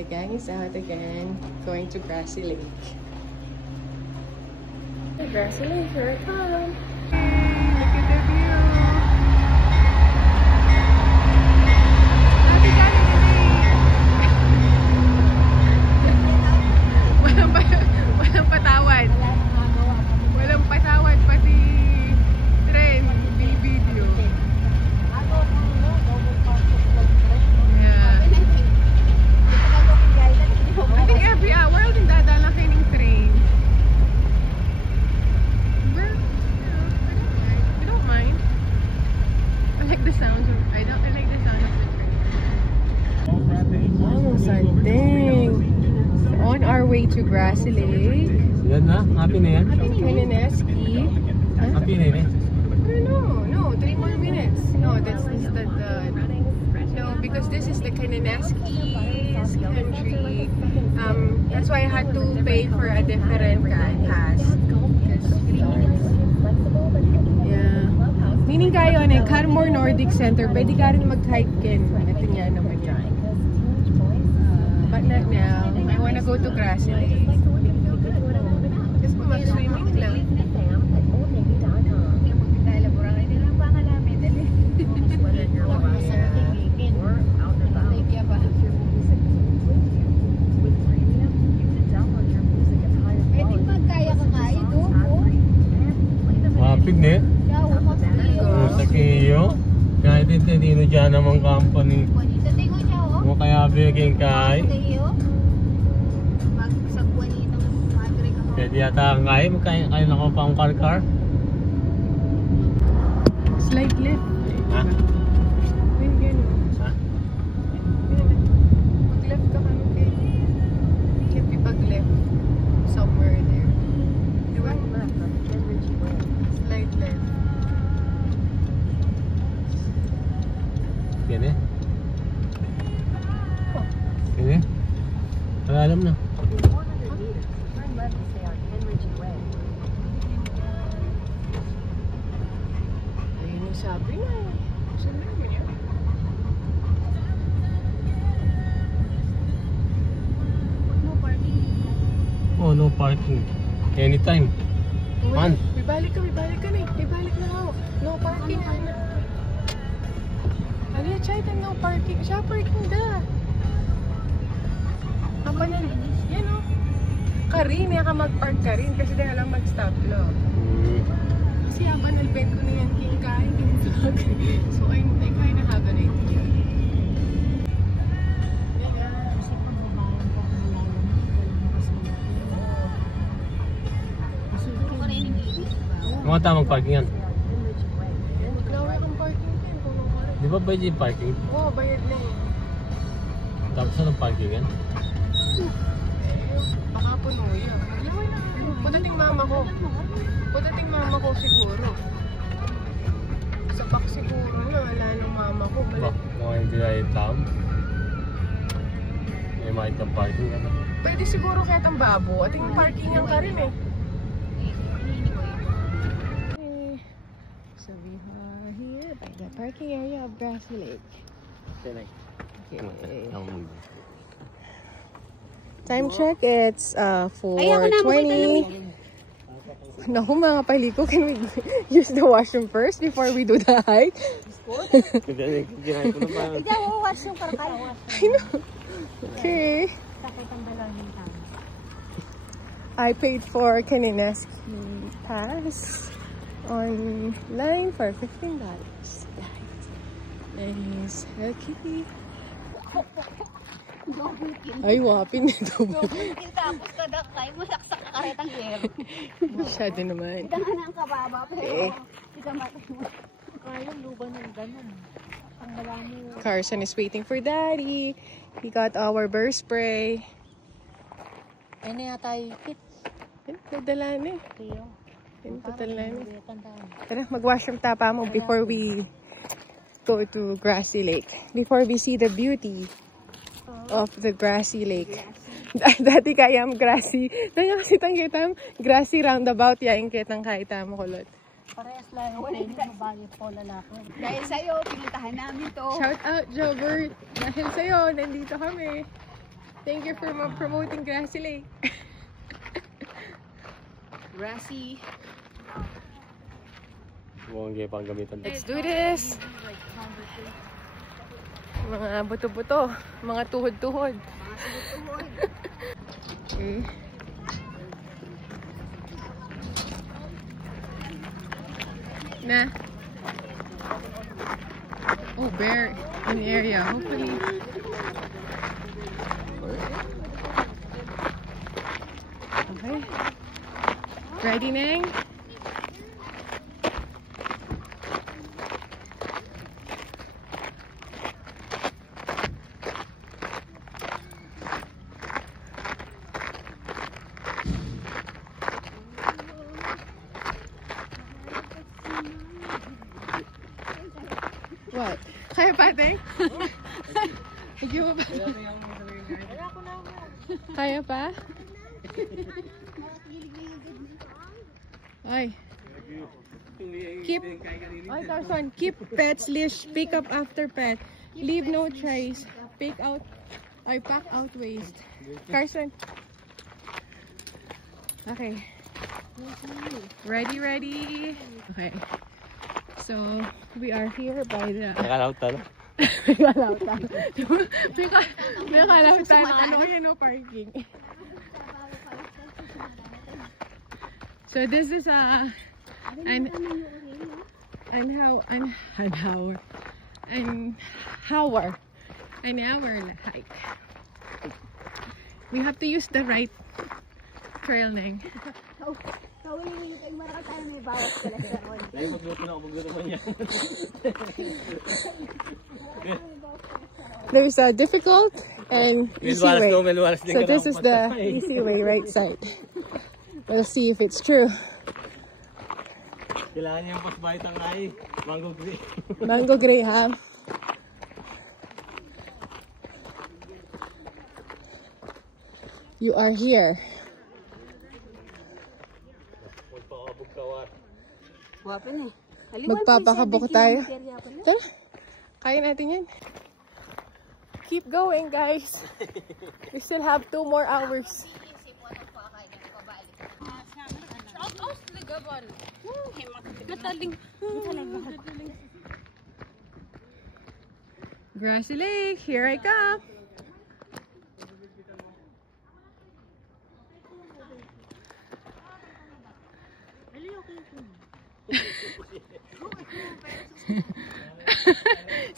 The gang is out again, going to Grassy Lake. The Grassy Lake, here it comes. Look at the view. Happy Walang patawad. Walang patawad pati train, video. Yeah. I think every hour din dadaan kayo ng train. But, I don't mind. I like the sound of the train. Oh, sanding. On our way to Grassy Lake. Yan na? Happy na yan? Kanineski. Happy na yan? No, 3 more minutes. No, no, because this is the Kanineski's country. That's why I had to pay for a different pass. Yeah. Meaning kayo na Carmore Nordic Center, pwede ka rin mag-hike din. Ito nga naman yan. But not now. I wanna go to Grassy Lake. Just mag-swimming lang. Mapig na eh. Sa kayo. Kahit hindi dyan naman company. Mo kaya bigyan kay. Pwede yata ang kaya. Magkaya na ko pang car. Slight lift. Ha? Ayun, gano'n. Ha? Mag-left ka kami kayo. Can't be pag-left somewhere there. Diba? Slight left. Yan eh. Yan eh. Alam na. Ayun yung sabi na. Saan naman yan? Oh, no parking. Anytime. Man. Bibalik ka na. Bibalik na ako. No parking. Aliya, chaytan no parking. Siya parking da. Apa na? Yan o. Karin, ka mag-park ka rin kasi dahil lang mag-stop lo. Kasi haban nalbed ko na yan king kain, king vlog. So I kind of have an idea. Mga tamang parking yan. Nawe kang parking din, puno ka rin. Di ba pwede yung parking? Oo, bayad na eh. Tapos anong parking yan? Baka puno yun. Pudating mama ko siguro. Sa back siguro na, wala nang mama ko. Bak, mga hindi na yung tam. May makita ang parking yan. Pwede siguro kahit ang babo. At yung parkingan ka rin eh. So we are here by the parking area of Grassy Lake. Okay. Time check, it's 4:20. Naku mga paliko, can we use the washroom first before we do the hike? I know. Okay. I paid for Kanineski pass online for $15. Nice. Okay. Ay, wapin nito. Tapos kadak tayo, masaksak ka karetang hero. Masyado naman. Kita nga ng kababa, pero kita matayo. Kaya luban ng ganun. Ang bala mo. Carson is waiting for Daddy. He got our bear spray. Ay na yata yung kit. Nadala na eh. Tiyo. Nadala na. Tara, mag-washroom tapa mo before we go to Grassy Lake. Before we see the beauty of the Grassy Lake. Dati kaya am grassy. Nanya kasi tangkitam grassy roundabout ya ingkit ng kaita mo kulot. Parehas lang ako din sa bagay po lalaki. Dahil sa'yo, pinuntahan namin to. Shout out Jobert. Dahil sa'yo, nandito kami. Thank you for promoting Grassy Lake. Grassy. Mukhang gaya pang gamitan. Let's do this! Mga buto-buto, mga tuhod-tuhod. Okay. Na. Oh, bear in the area. Hopefully. Okay. Ready, Neng? What? Kaya pa, Teng? Hindi mo ba? Kaya pa? Ay. Keep. Ay, Carson. Keep pets list. Pick up after pet. Leave no trace. Pick out. Ay, pack out waste. Carson. Okay. Ready, ready. Okay. So, we are here by the... Nakalautan. May kalautan. May kalautan. Ano yun, no, parking. So, this is an hour hike. We have to use the right trail, Neng. There's a difficult and easy way. So this is the easy way, right side. We'll see if it's true. Kailangan niya yung pasbaytang ay mango gray. Mango gray, ha? You are here. Magpapakabok tayo. Tara, kaya natin yan. Keep going, guys. We still have 2 more hours. Grassy Lake, here I come.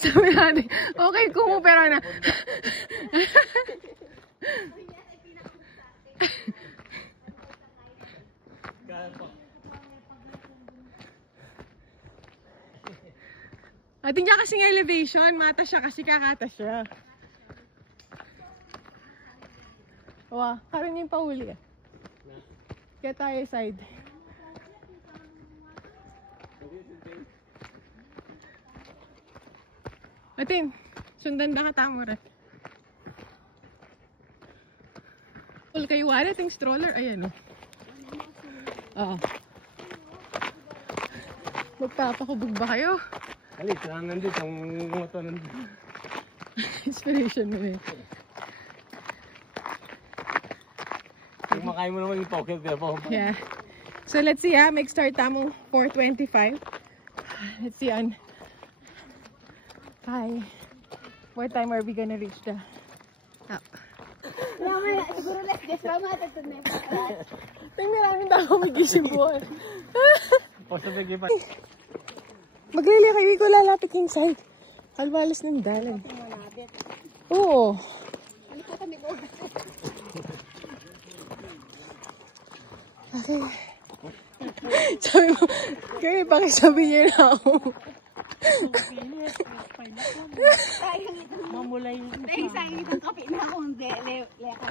Sabi natin, okay, kumupera na. Atin niya kasing elevation, mata siya kasi kakata siya. Wow, karoon niya yung pahuli ah. Kaya tayo side. Atin, sundan na ka tamo rin. Kung kayo wala ting stroller, ayan o. Oo. Magpapakubog ba kayo? Alik, saan nandito ang moto nandito? Inspiration mo eh. Kung makain mo naman yung pocket, pero Yeah. So let's see ha, mag-start tamo 4:25. Let's see on. Hi. What time are we gonna reach the top? Siguro let's guess pa matatod na yung pagkakas. Tingnan namin tao magising buwan. possibly pa. Maglili kayo, hindi ko lalapit yung side. Kalwalas ng dalan. Oo. Okay. Sabi mo, kaya pakisabi niya na ako. Mamulay yun. Dahil sa initang kape na akong leka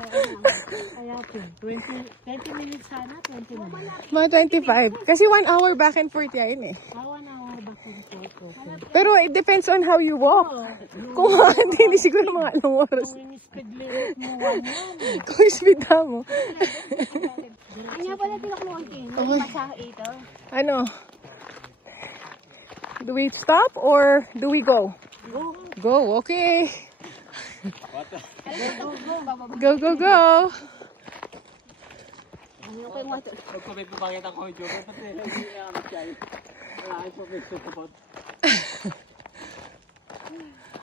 kaya 20 minutes sana, 20 minutes. Mga 25. Kasi 1 hour back and forth yan eh. 1 hour back and forth. Pero it depends on how you walk. Kung hindi siguro mga anong oras. Kung speed limit mo, 1 yan. Kung speed mo. Anya pala tinakluan kayo. Okay. Masahe ito. Ano? Do we stop or do we go? Go. Go, okay. Go, go, go! Magpapagpapakita ko yung joke. Pati hindi ako nagkaya. Wala akong pag-picture about.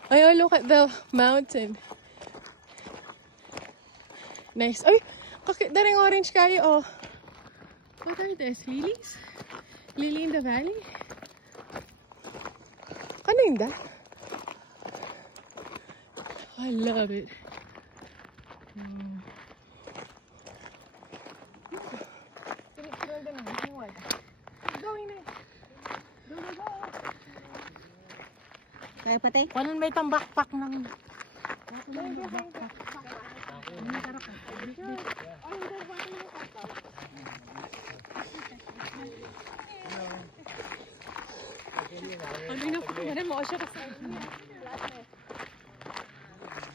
Ay, oh, look at the mountain. Nice. Ay, daring orange kayo, oh. What are this? Lilies? Lily in the valley? Ano yun da? I love it. Kaya patay. Paano may tambakpak ng...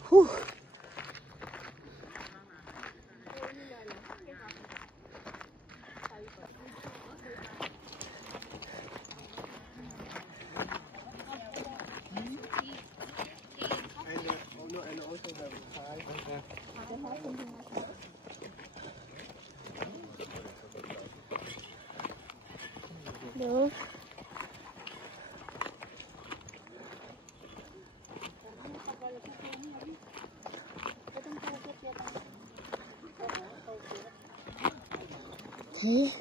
Whew. No. Okay.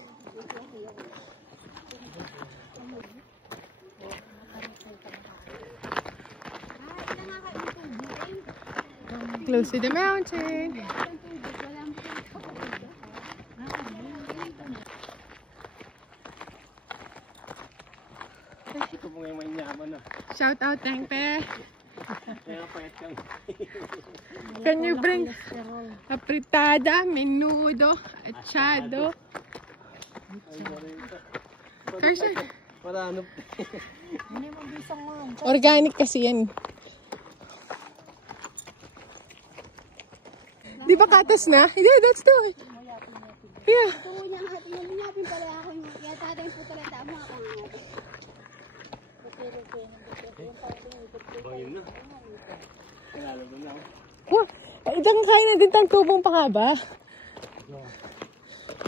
Close to the mountain. Ito po ngayon may nyaman na. Shout out, Tengpe. Kaya pwet kang. Can you bring apritada, menudo, achado? Carson, Para ano? organic kasi yan. Di ba katas na? Yeah, that's the one. Yeah. Tungo niya nga, tinapin pala ako yung... Kaya tatay po talaga tama ako nga. Bangin na. Lalo ba na? Wow. Itang kain na din tang tubong pa nga ba?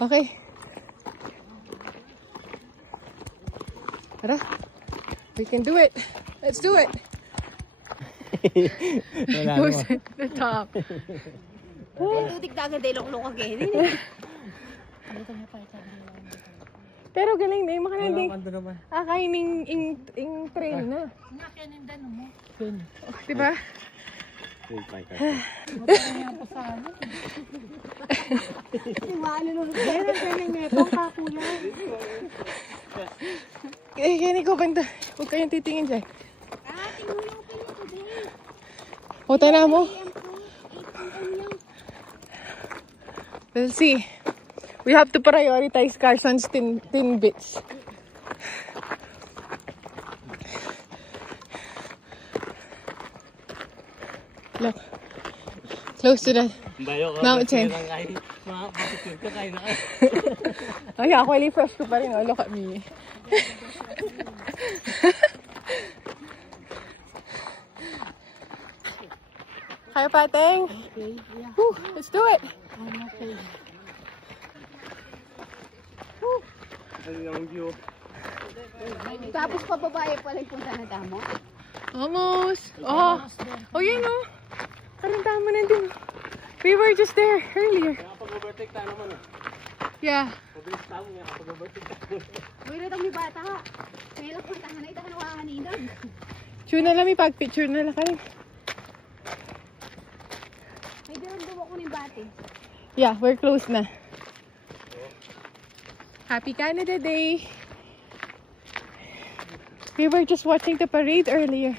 Okay. Tara. We can do it. Let's do it. Wala Goes naman. at the top. Tutik na agad ay luklok again. Pero galing na yung makananding. Ano naman? Akaining ing train na. Nakanindan mo. Diba? Ano nung galing na itong kakuya. Eh, kaya ko banda. Huwag kayong titingin dyan. Tingnan mo yung pili ko din. O, tana mo. We'll see. We have to prioritize Carson's tin bits. Look. Close to the mountain. Ay, actually fresh ko pa rin. Oh, look at me. Kaya pateng? Whew, let's do it. Ano yung view? Tapos pababae pala yung punta na damo. Almost. Oh, oh, yun oh. Parang tama na din. We were just there earlier. Kapag-overtake tayo naman eh. Yeah. Mabilis tayo nga kapag-overtake tayo. Uy, rin ang bata ka. May lang puntahan na ito ka nawakaninan. Tune na lang, may pag-picture na lang kayo. May diramdam ako ng bati. Yeah, we're close na. Happy Canada Day! We were just watching the parade earlier.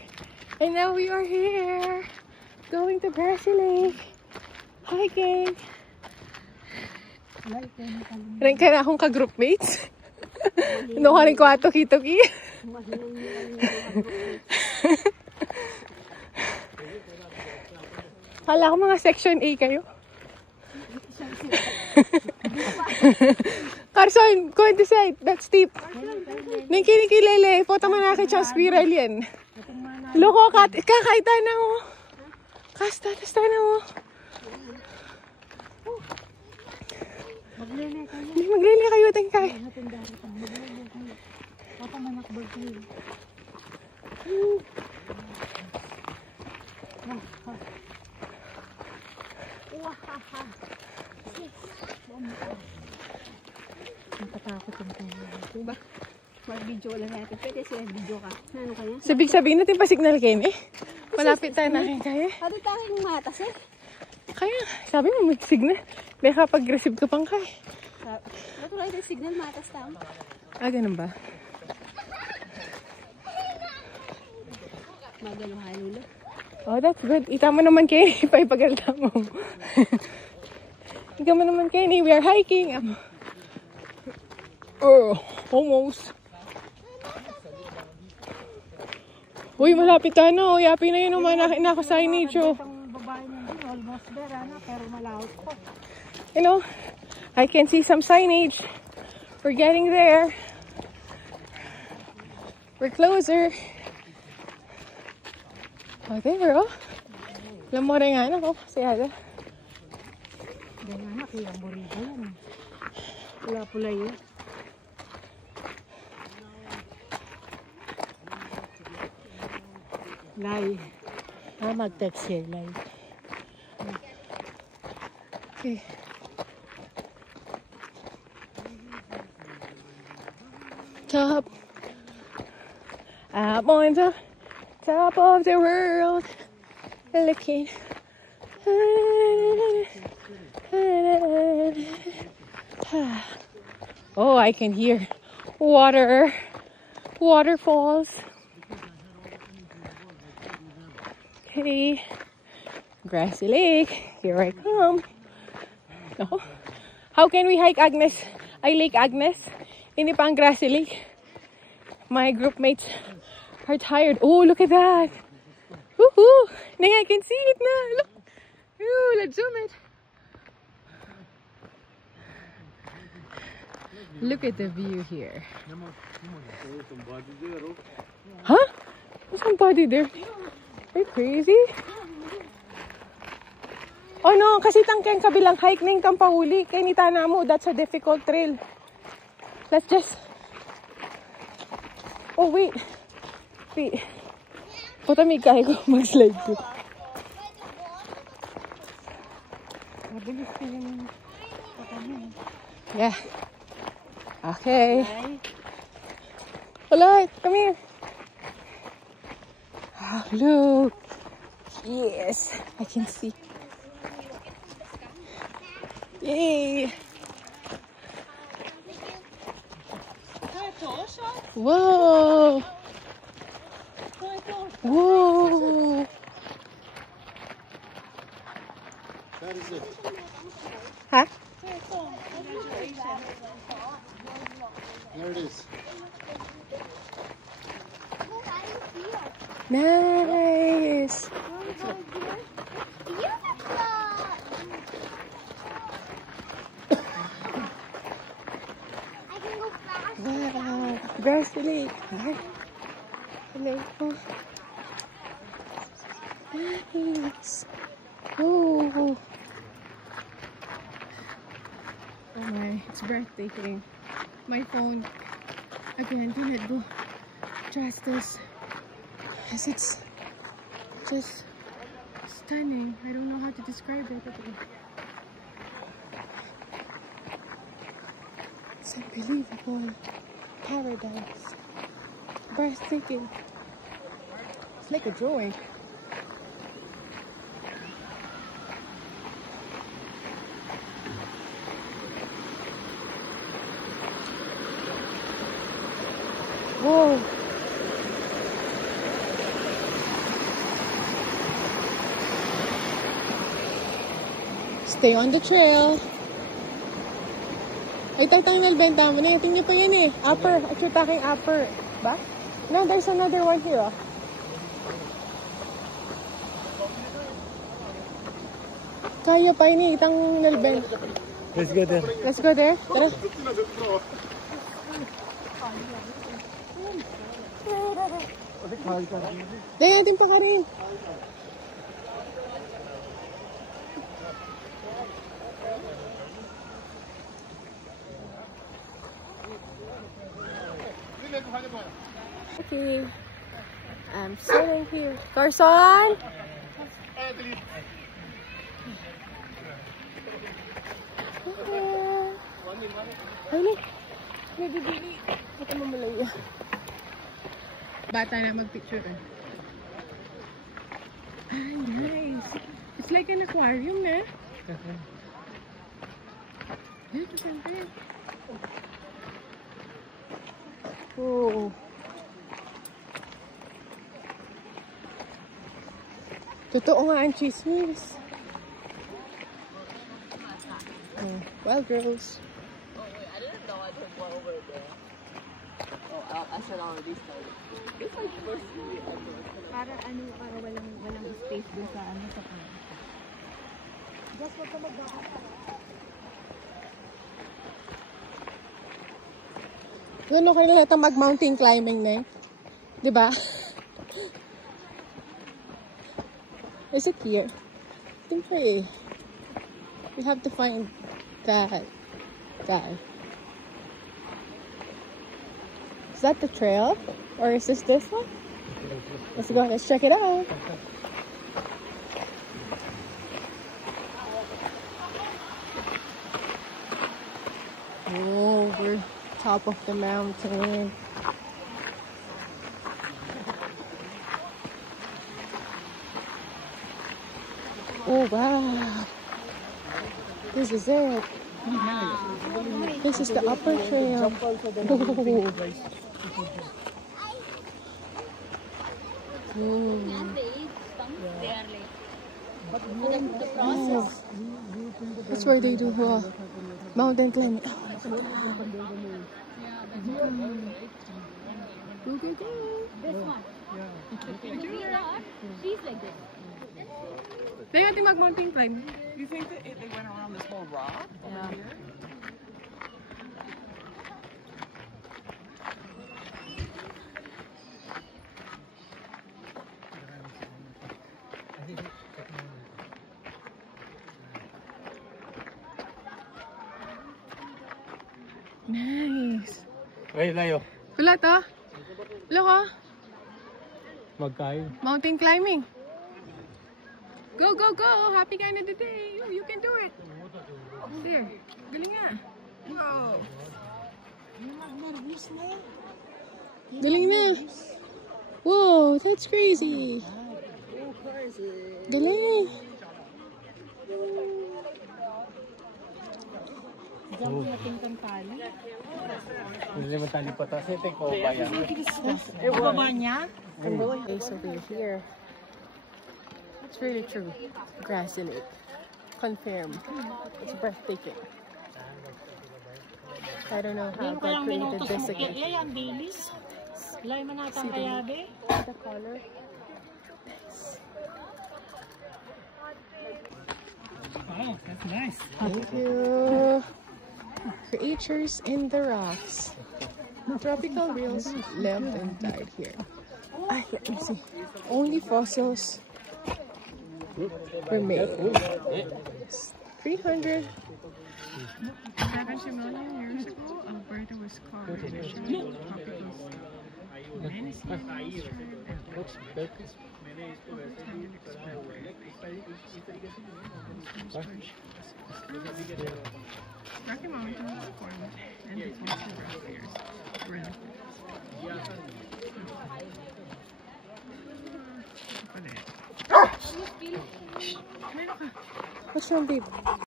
And now we are here! Going to Grassy Lake! Hiking! Rin ka na akong ka-groupmates? Ano ka rin ko ato kitoki? Kala ko mga section A kayo. Carson, go on the side. That's steep. Niki-niki-lele. Foto mo na kay Charles Spiral yan. Loko, kakaita na ako. Kasta, tana mo. Maglele kayo. Hindi, maglili kayo, tingkay. Maglele kayo. Papa manakbag kayo. Nakatakot yung tayo. Ba? Mag-video wala natin. Pwede sila video ka. Ano kaya? Sabihin natin pa signal kayo eh. Malapit tayo na kayo kaya. Ano tayong matas eh? Kaya, sabi mo may signal. May kapag-receive ka pang kaya. Natuloy yung signal matas tao. Ah, ganun ba? Magalo-halo. Oh, that's good. Itama naman kayo. Ipagalta mo. Itama naman kayo. We are hiking. Oh, almost. Uy, malapit na. Oh, yapi na yun. Umana ako sa signage. Oh. Ang babae niya din, almost there, ano? Pero malawak po. You know, I can see some signage. We're getting there. We're closer. Oh, there, oh. Alam mo rin nga, ano, sayada. Ganyan anak, yung burrito yan. Pula-pula yun. Lai. Mag-text siya, Lai. Okay. Top. I'm on the top of the world. Looking. Oh, I can hear water. Waterfalls. Okay. Grassy Lake. Here I come. No. How can we hike Agnes? Lake Agnes. Hindi pa ang Grassy Lake. My group mates are tired. Oh, look at that. Woohoo! Nay, I can see it na. Look. Ooh, let's zoom it. Look at the view here. Huh? There's somebody there. Are you crazy? Oh no, kasi tangkeng kabilang hike ning kampahuli. Kaya nitana mo, that's a difficult trail. Let's just... Oh, wait. Wait. Patamig kaya ko mag-slide ko. Mabilis ka yung patamig. Yeah. Okay. Alright, come here. Oh, look. Yes, I can see. Yay. Whoa. Whoa. That is it. Huh? There it is. Nice. Wow. Grassy Lake. Hello. Nice. Oh. Oh my, it's breathtaking. My phone, again, didn't go trust this. Yes, it's just stunning. I don't know how to describe it. It's unbelievable. Paradise. Breathtaking. It's like a drawing. Whoa. Stay on the trail. Ay, tayo nalbenta mo na. Tingnan pa yan eh. Upper. Actually, taking upper. Ba? No, there's another one here. Oh. Kaya pa ini. Itang nalbenta. Let's go there. Let's go there. Tara. Dahil natin pa ka rin. Okay. I'm sitting here. Carson! Ano? May bibili. Baka mamalaya. Bata na mag-picture eh. Ay, nice. It's like an aquarium, eh? Ito, siyempre. Oh. Totoo nga ang chismis. Oh, wild girls. Para ano, para walang space doon sa ano sa kanya. Just wag ka magbaka. Doon okay na natin mag-mountain climbing na eh. Diba? Is it here? I think eh. We have to find that guy. Is that the trail? Or is this one? Let's go. Let's check it out. Oh, we're top of the mountain. Oh, wow. This is it. This is the upper trail. Oh. Oh. That's where they do mountain climbing. Go, go, go. This one. She's like this. They want to mag-mountain climb. You think that they went around this whole rock over here? Nice. Ay, layo. Wala to. Look ah. Magkain. Mountain climbing. Go, go, go. Happy kind of the day. You can do it. There. Galing nga. Wow. Galing na. Whoa, that's crazy. Galing. Hindi naman tali pa tayo. Sete ko ba yan? Okay, so we're here. It's really true. Grassy Lake. Confirm. It's breathtaking. I don't know how God created this again. Yan, Baileys. Lay man natang kayabe. The color. Oh, that's nice. Thank you. Creatures in the rocks. Tropical reals lived and died here. Ah, let me see. Only fossils remain. 300. 70 million years ago, Alberta was carved in a tropical Rocky Mountains was formed and the fossil rock layers were left. What's wrong, babe?